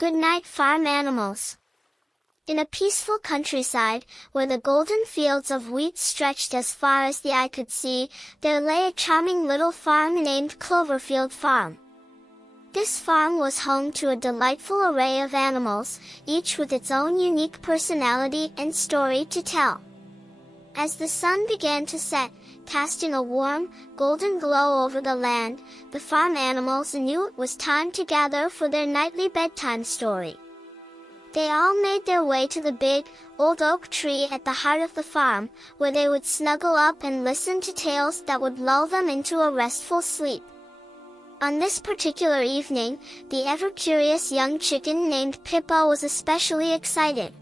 Goodnight, farm animals. In a peaceful countryside, where the golden fields of wheat stretched as far as the eye could see, there lay a charming little farm named Cloverfield Farm. This farm was home to a delightful array of animals, each with its own unique personality and story to tell. As the sun began to set, casting a warm, golden glow over the land, the farm animals knew it was time to gather for their nightly bedtime story. They all made their way to the big, old oak tree at the heart of the farm, where they would snuggle up and listen to tales that would lull them into a restful sleep. On this particular evening, the ever-curious young chicken named Pippa was especially excited.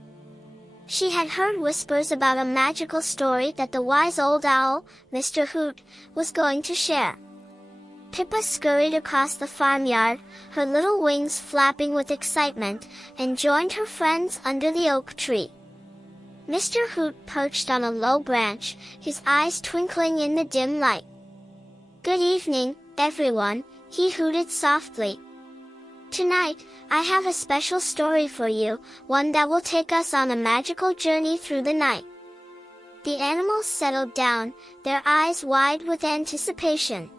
She had heard whispers about a magical story that the wise old owl, Mr. Hoot, was going to share. Pippa scurried across the farmyard, her little wings flapping with excitement, and joined her friends under the oak tree. Mr. Hoot perched on a low branch, his eyes twinkling in the dim light. "Good evening, everyone," he hooted softly. "Tonight, I have a special story for you, one that will take us on a magical journey through the night." The animals settled down, their eyes wide with anticipation.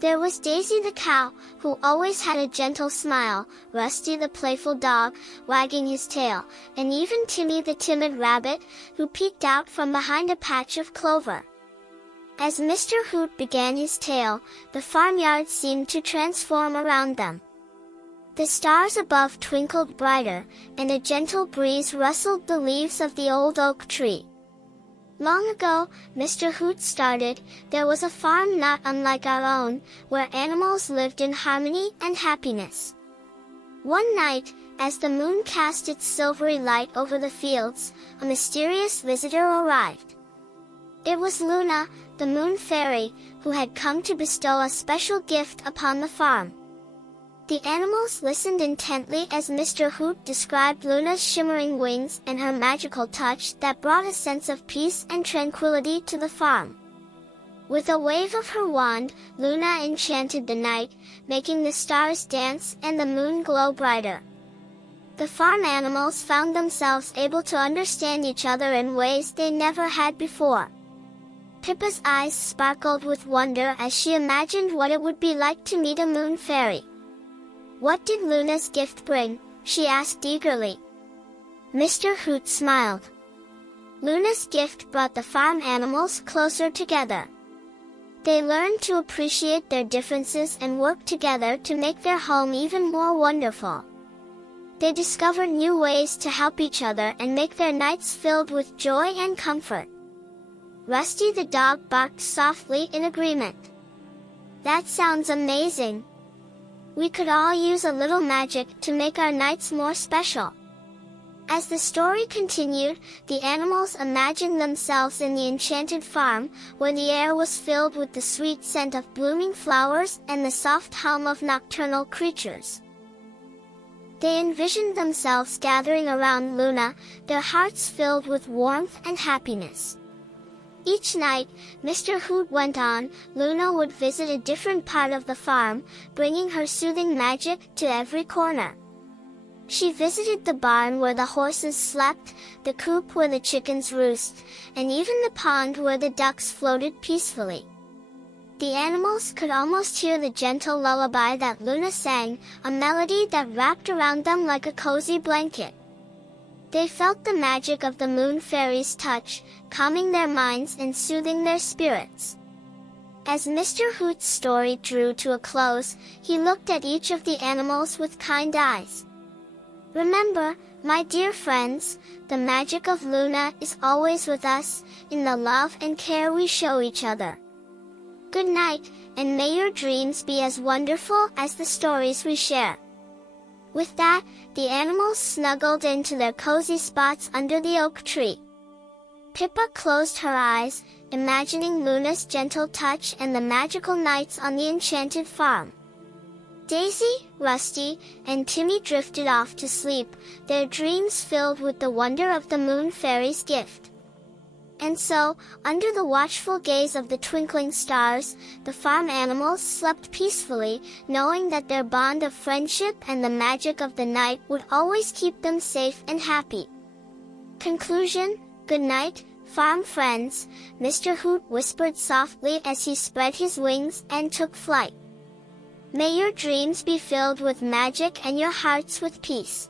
There was Daisy the cow, who always had a gentle smile, Rusty the playful dog, wagging his tail, and even Timmy the timid rabbit, who peeked out from behind a patch of clover. As Mr. Hoot began his tale, the farmyard seemed to transform around them. The stars above twinkled brighter, and a gentle breeze rustled the leaves of the old oak tree. Long ago, Mr. Hoot started, there was a farm not unlike our own, where animals lived in harmony and happiness. One night, as the moon cast its silvery light over the fields, a mysterious visitor arrived. It was Luna, the moon fairy, who had come to bestow a special gift upon the farm. The animals listened intently as Mr. Hoot described Luna's shimmering wings and her magical touch that brought a sense of peace and tranquility to the farm. With a wave of her wand, Luna enchanted the night, making the stars dance and the moon glow brighter. The farm animals found themselves able to understand each other in ways they never had before. Pippa's eyes sparkled with wonder as she imagined what it would be like to meet a moon fairy. "What did Luna's gift bring?" she asked eagerly. Mr. Hoot smiled. Luna's gift brought the farm animals closer together. They learned to appreciate their differences and work together to make their home even more wonderful. They discovered new ways to help each other and make their nights filled with joy and comfort. Rusty the dog barked softly in agreement. "That sounds amazing. We could all use a little magic to make our nights more special." As the story continued, the animals imagined themselves in the enchanted farm, where the air was filled with the sweet scent of blooming flowers and the soft hum of nocturnal creatures. They envisioned themselves gathering around Luna, their hearts filled with warmth and happiness. Each night, Mr. Hoot went on, Luna would visit a different part of the farm, bringing her soothing magic to every corner. She visited the barn where the horses slept, the coop where the chickens roost, and even the pond where the ducks floated peacefully. The animals could almost hear the gentle lullaby that Luna sang, a melody that wrapped around them like a cozy blanket. They felt the magic of the moon fairy's touch, calming their minds and soothing their spirits. As Mr. Hoot's story drew to a close, he looked at each of the animals with kind eyes. "Remember, my dear friends, the magic of Luna is always with us, in the love and care we show each other. Good night, and may your dreams be as wonderful as the stories we share." With that, the animals snuggled into their cozy spots under the oak tree. Pippa closed her eyes, imagining Luna's gentle touch and the magical nights on the enchanted farm. Daisy, Rusty, and Timmy drifted off to sleep, their dreams filled with the wonder of the moon fairy's gift. And so, under the watchful gaze of the twinkling stars, the farm animals slept peacefully, knowing that their bond of friendship and the magic of the night would always keep them safe and happy. Conclusion. Good night, farm friends, Mr. Hoot whispered softly as he spread his wings and took flight. May your dreams be filled with magic and your hearts with peace.